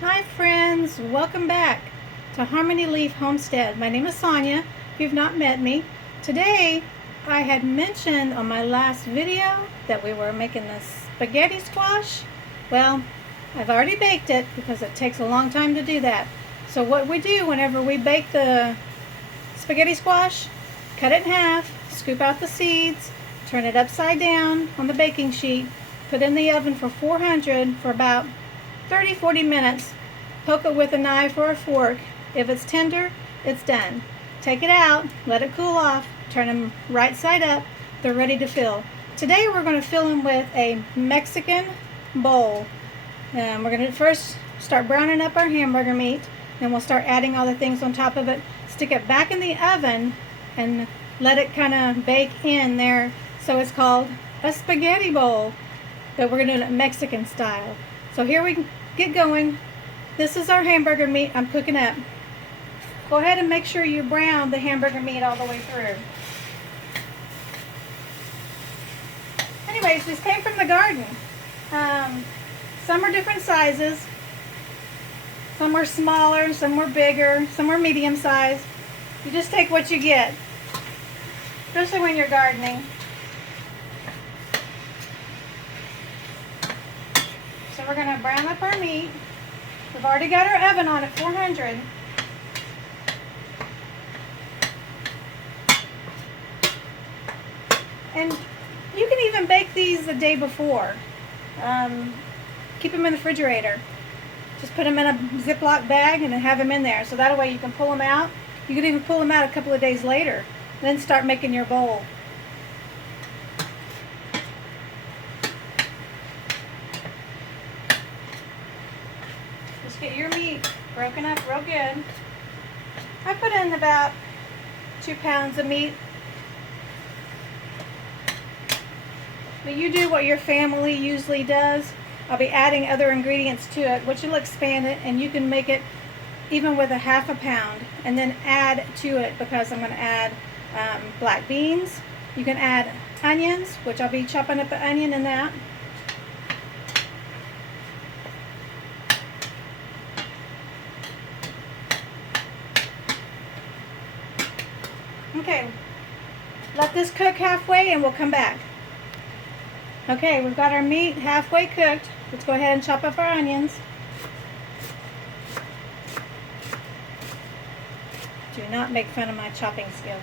Hi friends, welcome back to Harmony Leaf Homestead. My name is Sonia, if you've not met me. Today, I had mentioned on my last video that we were making this spaghetti squash. Well, I've already baked it because it takes a long time to do that. So what we do whenever we bake the spaghetti squash, cut it in half, scoop out the seeds, turn it upside down on the baking sheet, put it in the oven for 400 for about 30-40 minutes. Poke it with a knife or a fork. If it's tender, it's done. Take it out, let it cool off, turn them right side up. They're ready to fill. Today we're going to fill them with a Mexican bowl. We're going to first start browning up our hamburger meat. Then we'll start adding all the things on top of it. Stick it back in the oven and let it kind of bake in there. So it's called a spaghetti bowl, but we're going to do it Mexican style. So here we get going. This is our hamburger meat I'm cooking up. Go ahead and make sure you brown the hamburger meat all the way through. Anyways, these came from the garden. Some are different sizes. Some were smaller, some were bigger, some were medium size. You just take what you get, especially when you're gardening. So we're going to brown up our meat. We've already got our oven on at 400. And you can even bake these the day before. Keep them in the refrigerator. Just put them in a Ziploc bag and then have them in there. So that way you can pull them out. You can even pull them out a couple of days later. Then start making your bowl. Just get your meat broken up real good. I put in about 2 pounds of meat. But you do what your family usually does. I'll be adding other ingredients to it, which will expand it, and you can make it even with a half a pound and then add to it, because I'm going to add black beans. You can add onions, which I'll be chopping up the onion in that. Okay, let this cook halfway and we'll come back. Okay, we've got our meat halfway cooked. Let's go ahead and chop up our onions. Do not make fun of my chopping skills.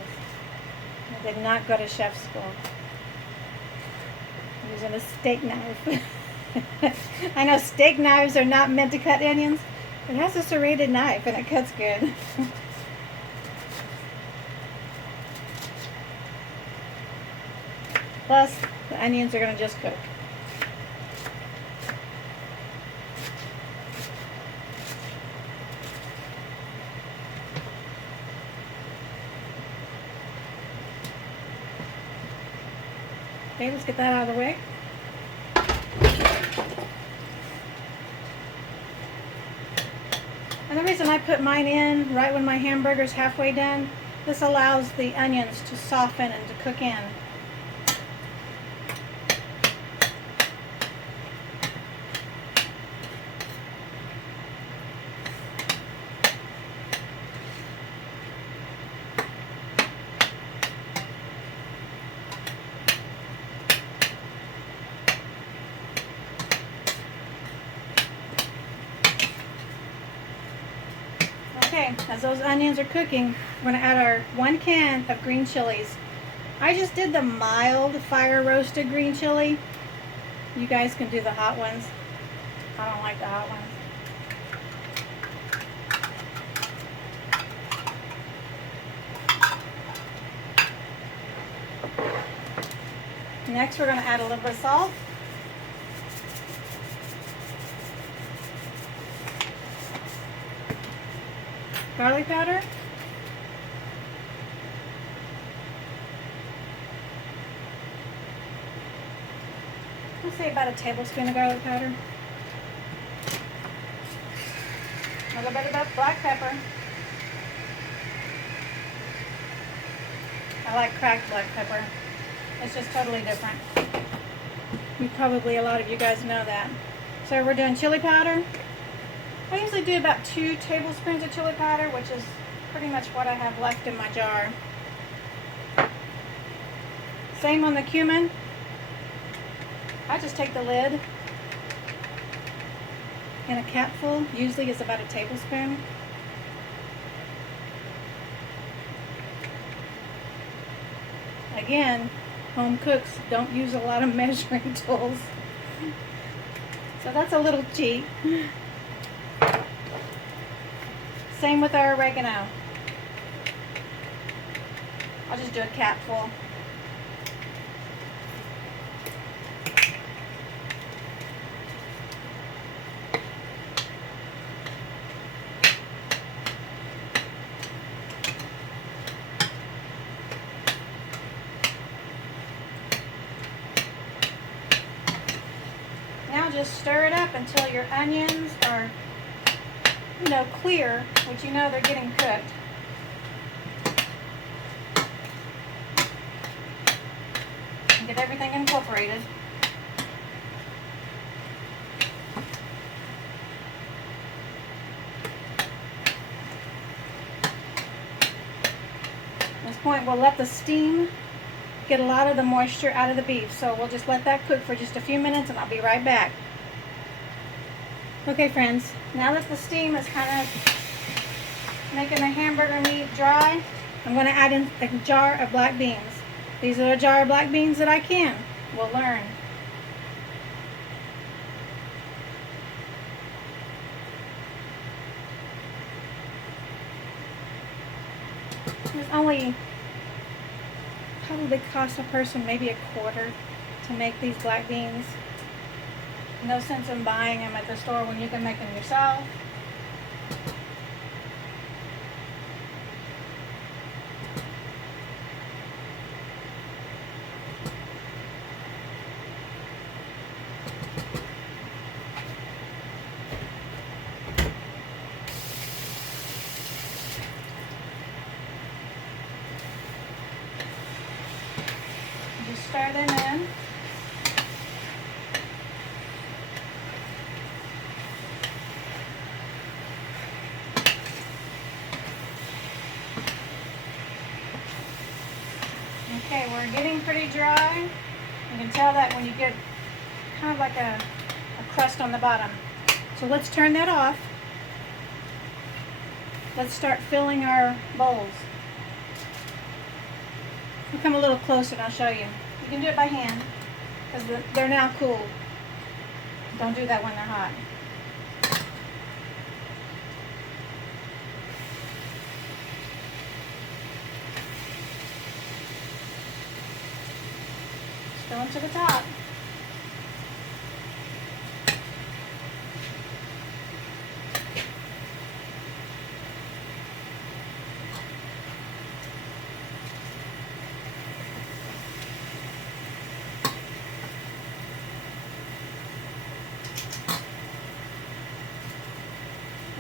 I did not go to chef school. I'm using a steak knife. I know steak knives are not meant to cut onions. It has a serrated knife and it cuts good. Plus, the onions are going to just cook. Okay, let's get that out of the way. And the reason I put mine in right when my hamburger's halfway done, this allows the onions to soften and to cook in. Okay, as those onions are cooking, we're going to add our 1 can of green chilies. I just did the mild fire roasted green chili. You guys can do the hot ones. I don't like the hot ones. Next, we're going to add a little bit of salt. Garlic powder. I'll say about a tablespoon of garlic powder. A little bit of black pepper. I like cracked black pepper. It's just totally different. A lot of you guys know that. So we're doing chili powder, I usually do about 2 tablespoons of chili powder, which is pretty much what I have left in my jar. Same on the cumin. I just take the lid, and a capful usually is about a tablespoon. Again, home cooks don't use a lot of measuring tools. So that's a little cheat. Same with our oregano. I'll just do a capful. Now just stir it up until your onions are, clear, which they're getting cooked. And get everything incorporated. At this point, we'll let the steam get a lot of the moisture out of the beef. So we'll just let that cook for just a few minutes and I'll be right back. Okay friends, now that the steam is kind of making the hamburger meat dry, I'm going to add in a jar of black beans. These are a jar of black beans that I can. We'll learn. There's only probably cost a person maybe a quarter to make these black beans. No sense in buying them at the store when you can make them yourself. Just stir them in. Okay, we're getting pretty dry. You can tell that when you get kind of like a crust on the bottom. So let's turn that off. Let's start filling our bowls. We'll come a little closer and I'll show you. You can do it by hand because they're now cooled. Don't do that when they're hot. Fill them to the top.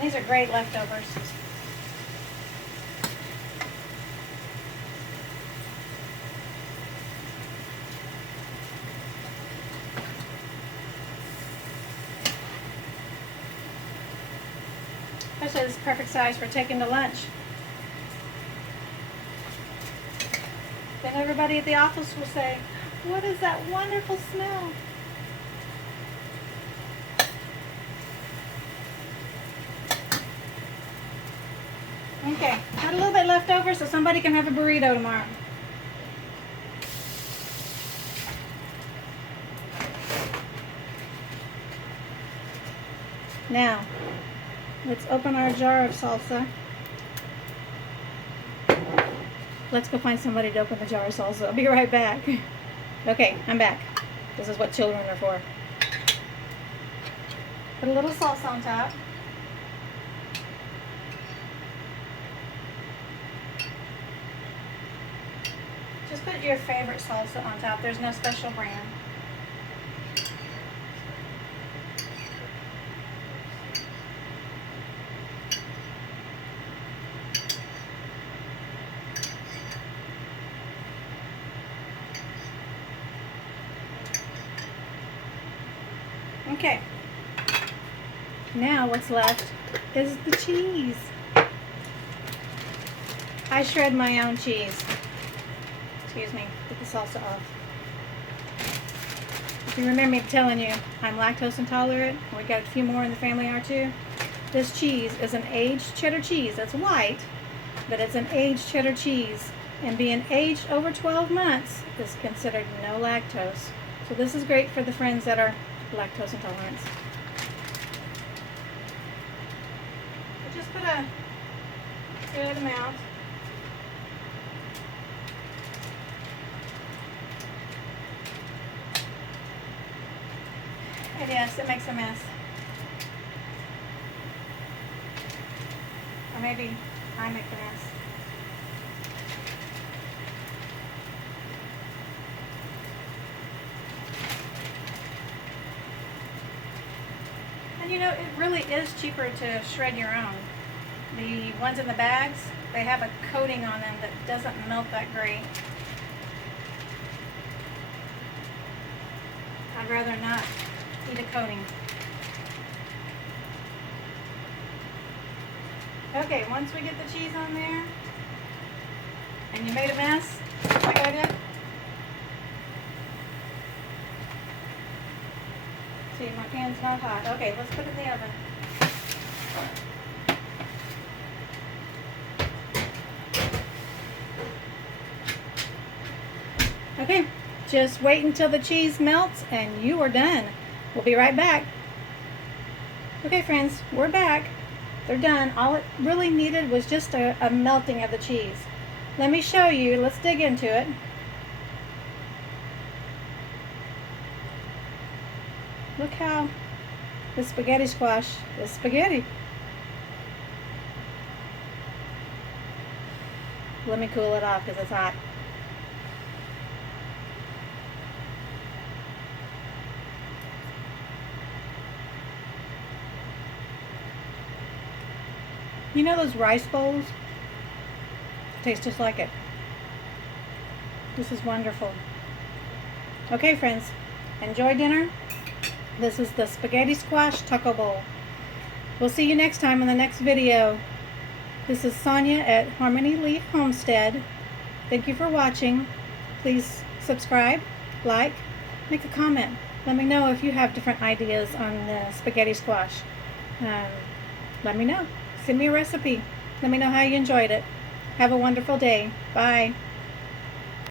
These are great leftovers. This is perfect size for taking to lunch. Then everybody at the office will say, "What is that wonderful smell?" Okay, got a little bit left over so somebody can have a burrito tomorrow. Now, let's open our jar of salsa. Let's go find somebody to open the jar of salsa. I'll be right back. Okay, I'm back. This is what children are for. Put a little salsa on top. Just put your favorite salsa on top. There's no special brand. Okay. Now what's left is the cheese. I shred my own cheese. Excuse me, get the salsa off. If you remember me telling you, I'm lactose intolerant, and we got a few more in the family are too. This cheese is an aged cheddar cheese. That's white, but it's an aged cheddar cheese. And being aged over 12 months is considered no lactose. So this is great for the friends that are lactose intolerant. I just put a good amount. And yes, it makes a mess. Or maybe I make the mess. And you know, it really is cheaper to shred your own. The ones in the bags, they have a coating on them that doesn't melt that great. I'd rather not eat a coating. Okay, once we get the cheese on there, and you made a mess, like I did. See, my pan's not hot. Okay, let's put it in the oven. Okay, just wait until the cheese melts and you are done. We'll be right back. Okay friends, we're back. They're done. All it really needed was just a melting of the cheese. Let me show you. Let's dig into it. Look how the spaghetti squash is spaghetti. Let me cool it off because it's hot. You know those rice bowls? Tastes just like it. This is wonderful. Okay friends, enjoy dinner. This is the spaghetti squash taco bowl. We'll see you next time in the next video. This is Sonia at Harmony Leaf Homestead. Thank you for watching. Please subscribe, like, make a comment. Let me know if you have different ideas on the spaghetti squash. Let me know. Send me a recipe. Let me know how you enjoyed it. Have a wonderful day. Bye.